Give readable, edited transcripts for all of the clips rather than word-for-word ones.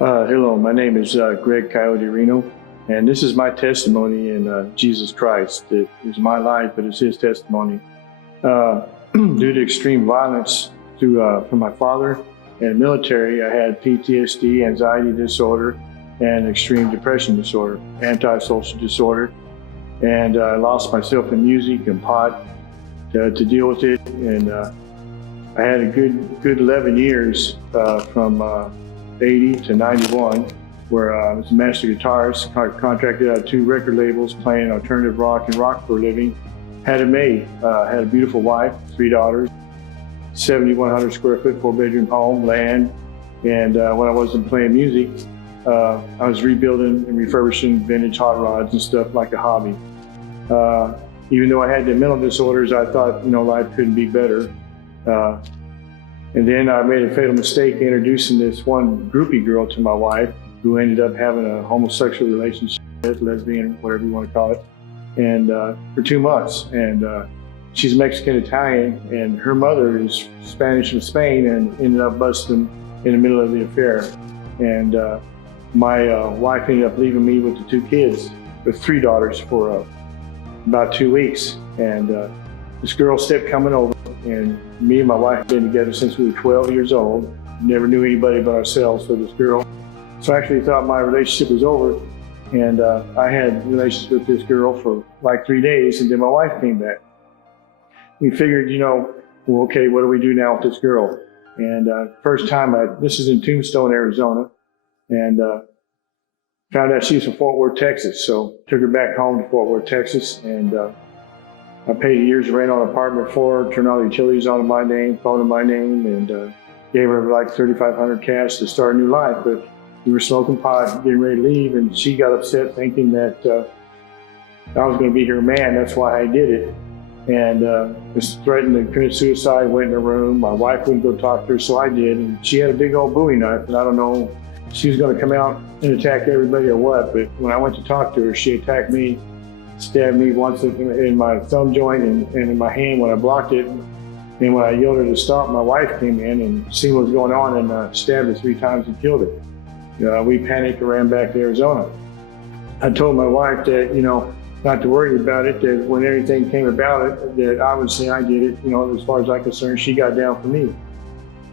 Hello, my name is Greg Coyote Reno, and this is my testimony in Jesus Christ. It is my life, but it's his testimony. Due to extreme violence from my father and military, I had PTSD, anxiety disorder, and extreme depression disorder, antisocial disorder, and I lost myself in music and pot to deal with it. And I had a good 11 years from 80 to 91, where I was a master guitarist, contracted out of 2 record labels, playing alternative rock and rock for a living. Had it made. Had a beautiful wife, 3 daughters, 7,100 square foot, 4-bedroom home, land. And when I wasn't playing music, I was rebuilding and refurbishing vintage hot rods and stuff like a hobby. Even though I had the mental disorders, I thought, life couldn't be better. And then I made a fatal mistake introducing this one groupie girl to my wife, who ended up having a homosexual relationship, lesbian, whatever you want to call it, and for 2 months. And she's Mexican-Italian, and her mother is Spanish from Spain, and ended up busting in the middle of the affair. And my wife ended up leaving me with the 2 kids, with 3 daughters, for about 2 weeks. And this girl kept coming over, and me and my wife have been together since we were 12 years old. Never knew anybody but ourselves for this girl. So I actually thought my relationship was over, and I had relations with this girl for like 3 days, and then my wife came back. We figured, well, okay, what do we do now with this girl? And first time, this is in Tombstone, Arizona, and found out she's from Fort Worth, Texas. So took her back home to Fort Worth, Texas, and I paid a year's rent on an apartment for her, turned all the utilities on in my name, phone in my name, and gave her like $3,500 cash to start a new life. But we were smoking pot, getting ready to leave, and she got upset thinking that I was going to be her man. That's why I did it. And was threatened to commit suicide, went in her room. My wife wouldn't go talk to her, so I did. And she had a big old Bowie knife, and I don't know if she was going to come out and attack everybody or what, but when I went to talk to her, she attacked me, stabbed me once in my thumb joint and in my hand when I blocked it. And when I yelled her to stop, my wife came in and seen what was going on and stabbed her 3 times and killed her. We panicked and ran back to Arizona. I told my wife that, not to worry about it, that when everything came about it, that I would say I did it, as far as I'm concerned. She got down for me.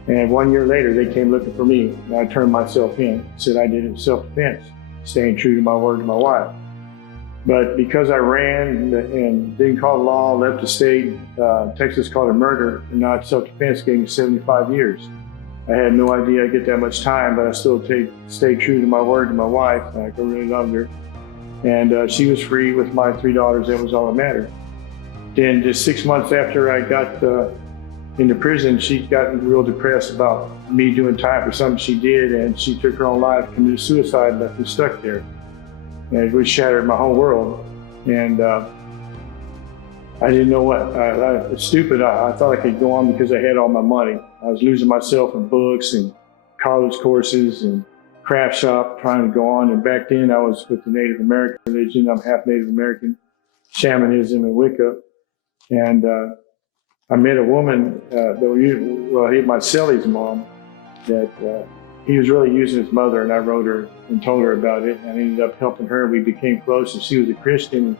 And 1 year later, they came looking for me. And I turned myself in, said I did it in self-defense, staying true to my word to my wife. But because I ran and didn't call the law, left the state, Texas called it murder and not self-defense, gave me 75 years. I had no idea I'd get that much time, but I still stayed true to my word to my wife. I really loved her. And she was free with my 3 daughters. That was all that mattered. Then just 6 months after I got into prison, she got real depressed about me doing time for something she did, and she took her own life, committed suicide, and left me stuck there. And it was shattered my whole world. And I didn't know what, I was stupid. I thought I could go on because I had all my money. I was losing myself in books and college courses and craft shop, trying to go on. And back then I was with the Native American religion. I'm half Native American, shamanism and Wicca. And I met a woman he my Celly's mom, that he was really using his mother, and I wrote her and told her about it, and I ended up helping her. We became close, and she was a Christian.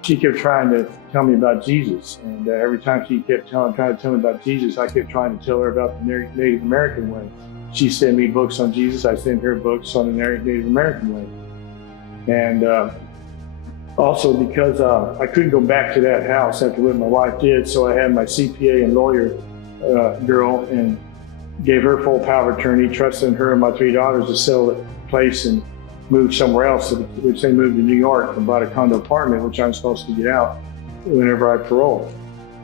She kept trying to tell me about Jesus, and every time she kept trying to tell me about Jesus, I kept trying to tell her about the Native American way. She sent me books on Jesus, I sent her books on the Native American way. And also because I couldn't go back to that house after what my wife did, so I had my CPA and lawyer girl and gave her full power of attorney, trusting her and my 3 daughters to sell the place and move somewhere else, which they moved to New York and bought a condo apartment, which I'm supposed to get out whenever I parole.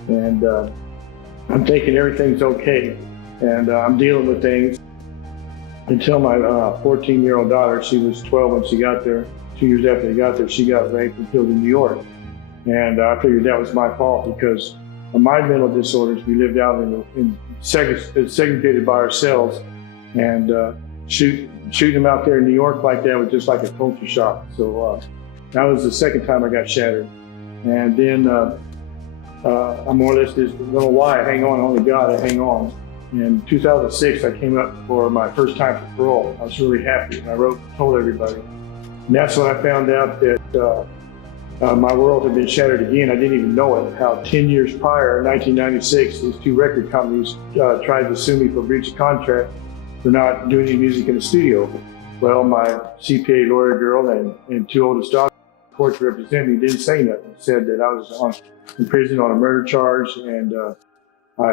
And I'm thinking everything's okay, and I'm dealing with things until my 14-year-old daughter, she was 12 when she got there. 2 years after they got there, she got raped and killed in New York. And I figured that was my fault because of my mental disorders. We lived out segregated by ourselves, and shooting them out there in New York like that was just like a culture shock. So that was the second time I got shattered. And then I more or less just don't know why I hang on, only God I hang on. In 2006, I came up for my first time for parole. I was really happy, and I told everybody. And that's when I found out that my world had been shattered again. I didn't even know it. How 10 years prior, in 1996, these two record companies tried to sue me for breach of contract for not doing any music in the studio. Well, my CPA lawyer girl and two oldest daughters, court to represent me, didn't say nothing. Said that I was in prison on a murder charge, and I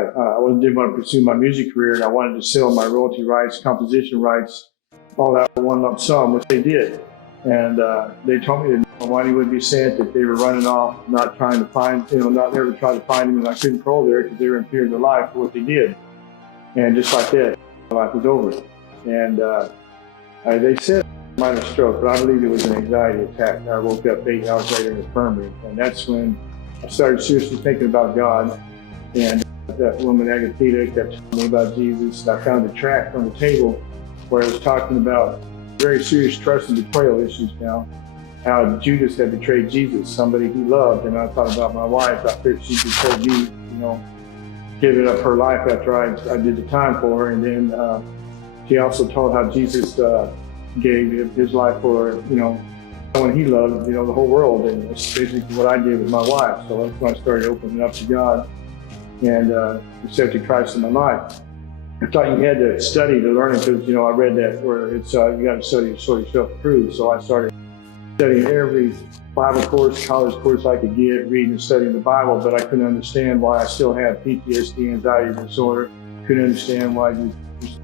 didn't want to pursue my music career, and I wanted to sell my royalty rights, composition rights, all that one lump sum, which they did. And they told me that no money would be sent, that they were running off, not trying to find, not ever try to find him, and I couldn't parole there because they were in fear of their life for what they did. And just like that, my life was over. And they said minor stroke, but I believe it was an anxiety attack. I woke up 8 hours later in the infirmary, and that's when I started seriously thinking about God. And that woman, Agathita, kept telling me about Jesus. And I found a tract on the table where it was talking about very serious trust and betrayal issues now. How Judas had betrayed Jesus, somebody he loved. And I thought about my wife. I figured she betrayed me, giving up her life after I did the time for her. And then she also told how Jesus gave his life for, someone he loved, the whole world. And that's basically what I did with my wife. So that's when I started opening up to God and accepted Christ in my life. I thought you had to study to learn it because, I read that where it's, you got to study to sort yourself approved. So I started studying every Bible course, college course I could get, reading and studying the Bible, but I couldn't understand why I still had PTSD, anxiety disorder. Couldn't understand why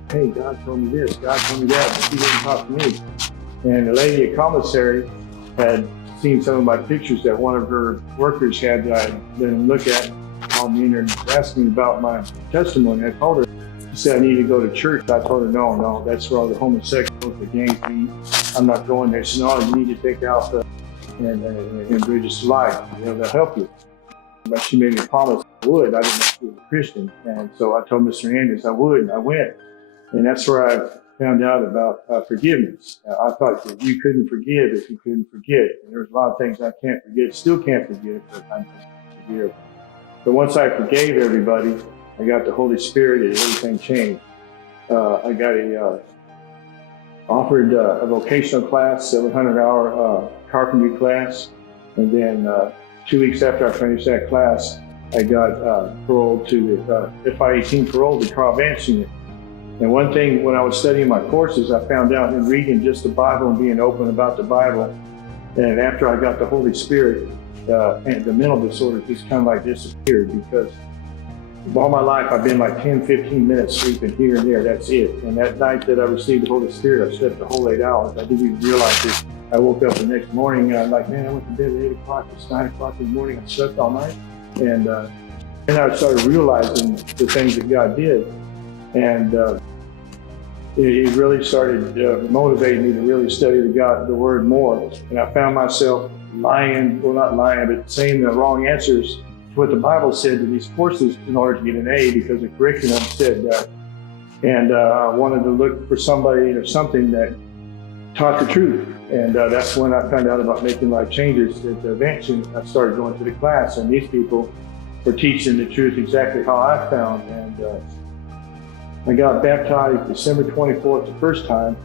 hey, God told me this, God told me that, but he didn't talk to me. And the lady at commissary had seen some of my pictures that one of her workers had that I didn't look at, called me in there and asked me about my testimony. I told her, she said I need to go to church. I told her, no, that's where all the homosexuals, the gangs meet. I'm not going there. She said, no, you need to take Alpha and Bridges to Life. They'll help you. But she made me promise I would. I didn't know she was a Christian. And so I told Mr. Andrews I would, and I went. And that's where I found out about forgiveness. I thought that you couldn't forgive if you couldn't forget. And there's a lot of things I can't forget, still can't forgive, but I can't forgive. But once I forgave everybody, I got the Holy Spirit and everything changed. I got offered a vocational class, 700-hour carpentry class. And then 2 weeks after I finished that class, I got paroled to the FI-18 parole, the trial advance unit. And one thing, when I was studying my courses, I found out in reading just the Bible and being open about the Bible, and after I got the Holy Spirit, and the mental disorder just kind of like disappeared, because all my life I've been like 10, 15 minutes sleeping here and there, that's it. And that night that I received the Holy Spirit, I slept the whole 8 hours. I didn't even realize it. I woke up the next morning and I'm like, man, I went to bed at 8 o'clock, it's 9 o'clock in the morning, I slept all night. And then I started realizing the things that God did. And it really started motivating me to really study the Word more. And I found myself lying, well, not lying, but saying the wrong answers to what the Bible said to these courses in order to get an A, because the curriculum said that. And I wanted to look for somebody or something that taught the truth. And that's when I found out about making life changes. At the advance, I started going to the class, and these people were teaching the truth exactly how I found. And I got baptized December 24th the first time,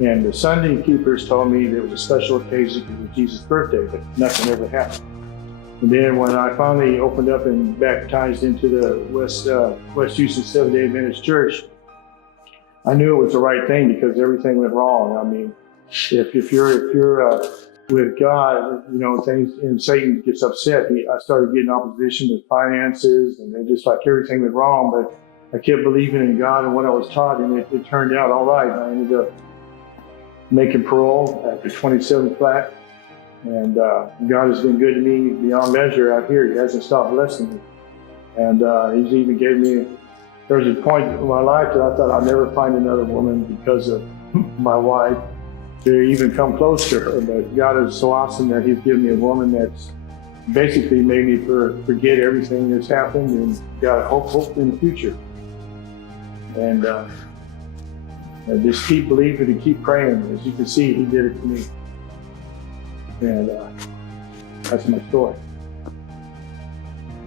and the Sunday keepers told me there was a special occasion because it was Jesus' birthday, but nothing ever happened. And then when I finally opened up and baptized into the West Houston Seventh-day Adventist Church, I knew it was the right thing because everything went wrong. I mean, if you're with God, things, and Satan gets upset. I started getting opposition with finances, and just like everything went wrong, but I kept believing in God and what I was taught, and it turned out all right. I ended up making parole after 27 flat, and God has been good to me beyond measure out here. He hasn't stopped blessing me. And he's even gave me, there was a point in my life that I thought I'd never find another woman because of my wife to even come close to her. But God is so awesome that he's given me a woman that's basically made me forget everything that's happened and got hope in the future. And just keep believing and keep praying. As you can see, he did it to me. And that's my story.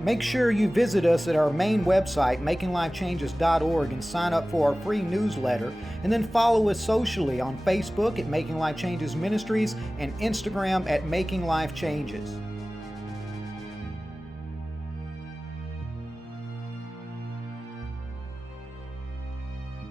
Make sure you visit us at our main website, makinglifechanges.org, and sign up for our free newsletter. And then follow us socially on Facebook at Making Life Changes Ministries and Instagram at Making Life Changes.